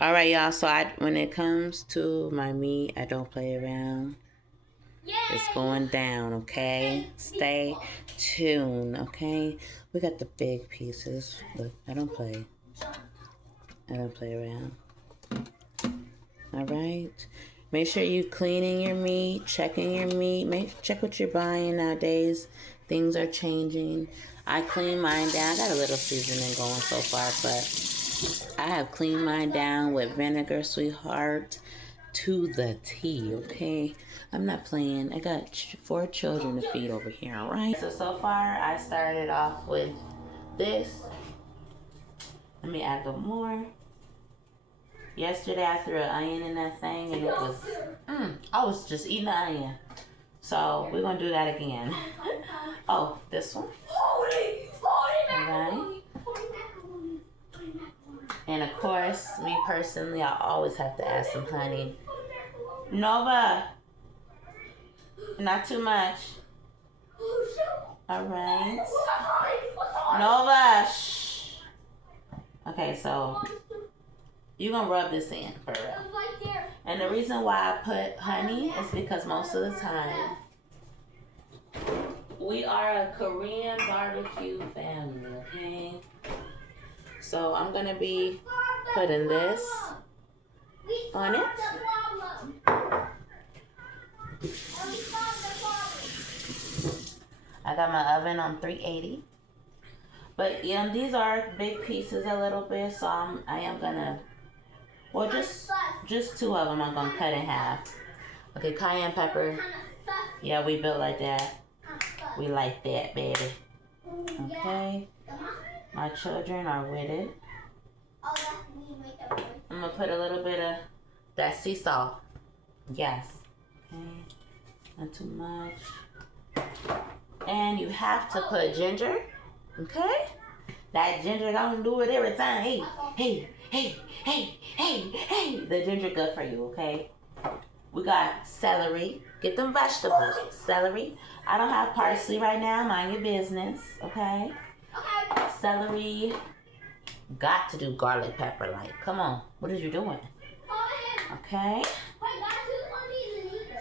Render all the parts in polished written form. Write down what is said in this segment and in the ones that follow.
All right, y'all. So when it comes to my meat, I don't play around. It's going down, okay? Stay tuned, okay? We got the big pieces, but I don't play. I don't play around. All right. Make sure you cleaning your meat, checking your meat. Check what you're buying nowadays. Things are changing. I clean mine down. I got a little seasoning going so far, but I have cleaned mine down with vinegar, sweetheart, to the T, okay? I'm not playing. I got 4 children to feed over here, all right? So far, I started off with this. Let me add a little more. Yesterday, I threw an onion in that thing, and it was, I was just eating the onion. So, we're going to do that again. Oh, this one. All right. And of course, me personally, I always have to add some honey. Nova, not too much. All right. Nova, shh. Okay, so you're going to rub this in for real. And the reason why I put honey is because most of the time, we are a Korean barbecue family, okay? So I'm going to be putting this on it. I got my oven on 380. But these are big pieces a little bit, so I am going to, well, just 2 of them I'm going to cut in half. Okay, cayenne pepper. Yeah, we built like that. We like that, baby. Okay. My children are with it. I'm going to put a little bit of that sea salt. Yes. Okay. Not too much. And you have to put ginger. Okay? That ginger don't do it every time. Hey. The ginger good for you, okay? We got celery. Get them vegetables. Celery. I don't have parsley right now. Mind your business, okay? Celery. Got to do garlic pepper. Like, come on. What are you doing? Okay?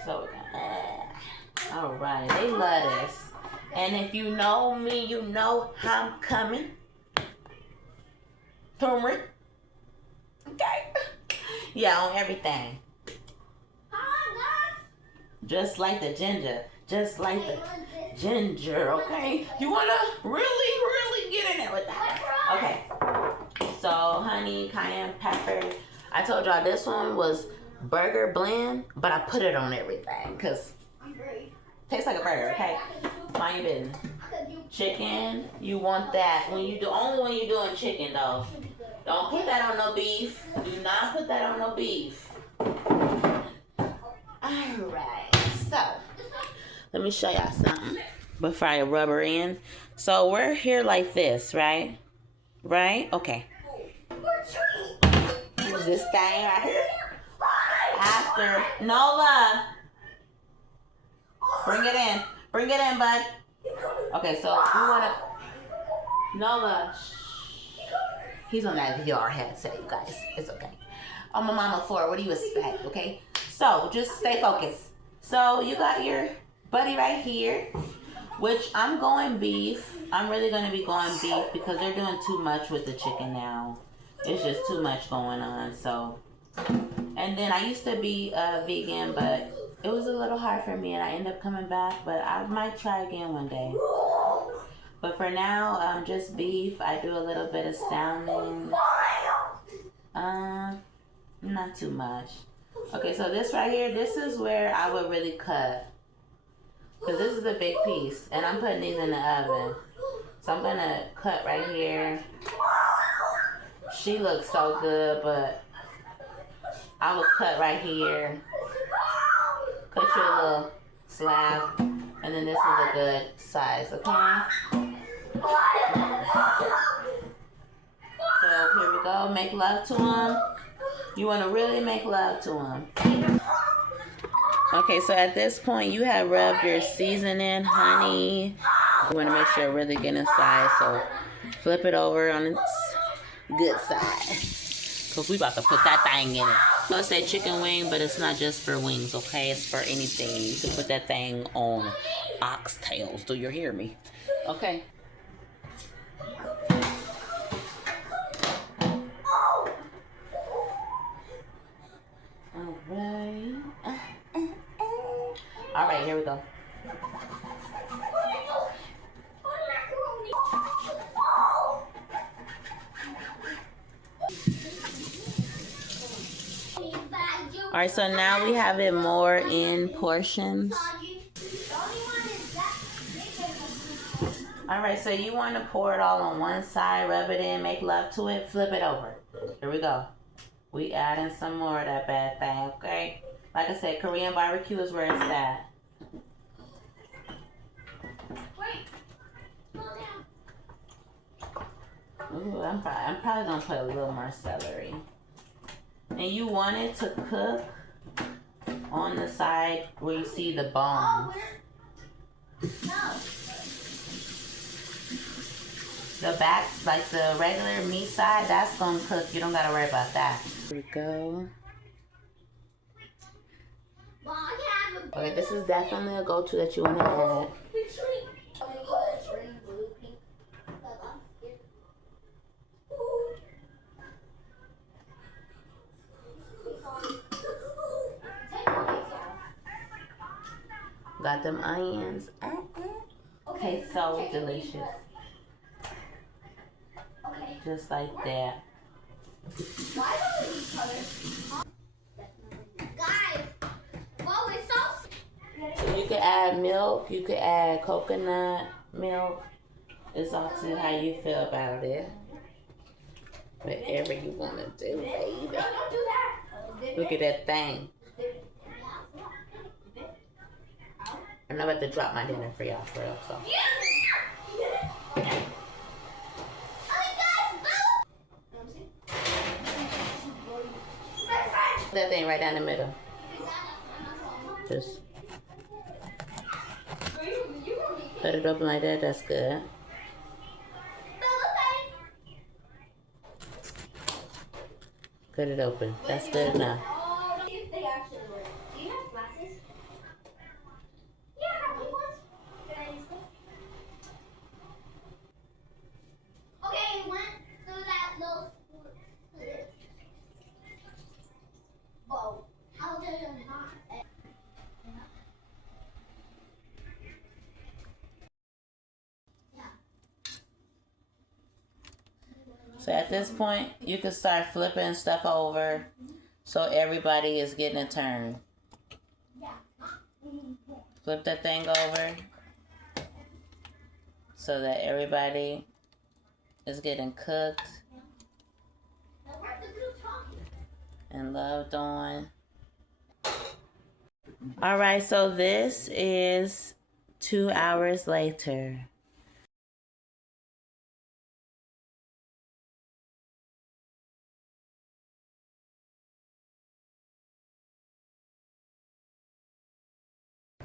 So we're gonna, all right. They love this. And if you know me, you know how I'm coming. Turmeric. Okay? Yeah, on everything. Just like the ginger. Just like the ginger, okay? You want to really get in there with that. Okay. So, honey, cayenne pepper. I told y'all this one was burger blend, but I put it on everything because it tastes like a burger, okay? Mind your business. Chicken, you want that. Only when you're doing chicken, though. Don't put that on no beef. Do not put that on no beef. Alright, so let me show y'all something before I rub her in. So we're here like this, right? Right? Okay. Use this thing right here. After Nola, bring it in, bud. Okay, so we wanna Nola. He's on that VR headset, you guys. It's okay. I'm a mama for. What do you expect? Okay. So just stay focused. So you got your buddy right here, which I'm going beef. I'm really going to be going beef because they're doing too much with the chicken now. It's just too much going on. So, and then I used to be vegan, but it was a little hard for me and I ended up coming back, but I might try again one day. But for now, just beef. I do a little bit of salmon. Not too much. Okay, so this right here, this is where I would really cut. Because this is a big piece. And I'm putting these in the oven. So I'm going to cut right here. She looks so good, but I will cut right here. Cut you a little slab. And then this is a good size, okay? So here we go. Make love to them. You want to really make love to them. Okay, so at this point, you have rubbed your seasoning, honey. You want to make sure it really get inside, so flip it over on its good side. Because we about to put that thing in it. Let's say chicken wing, but it's not just for wings, okay? It's for anything. You can put that thing on oxtails. Do you hear me? Okay. Alright. Alright, here we go. Alright, so now we have it more in portions. Alright, so you want to pour it all on one side, rub it in, make love to it, flip it over. Here we go. We adding some more of that bad thing, okay? Like I said, Korean barbecue is where it's at. Ooh, I'm probably gonna put a little more celery. And you want it to cook on the side where you see the bones. The back, like the regular meat side, that's gonna cook. You don't gotta worry about that. Here we go. Okay, this is definitely a go-to that you wanna add. Got them onions. Okay, so delicious. Just like that. So you can add milk. You can add coconut milk. It's up to how you feel about it. Whatever you want to do, baby. Look at that thing. I'm about to drop my dinner for y'all for real, so. That thing right down the middle. Just cut it open like that. That's good. Cut it open. That's good enough. So at this point, you can start flipping stuff over so everybody is getting a turn. Flip that thing over so that everybody is getting cooked and loved on. Alright, so this is 2 hours later.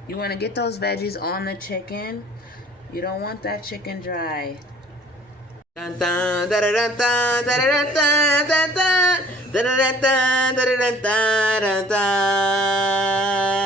You want to get those veggies on the chicken. You don't want that chicken dry. Dun dun da da da da da da da da da da da da da da da da da.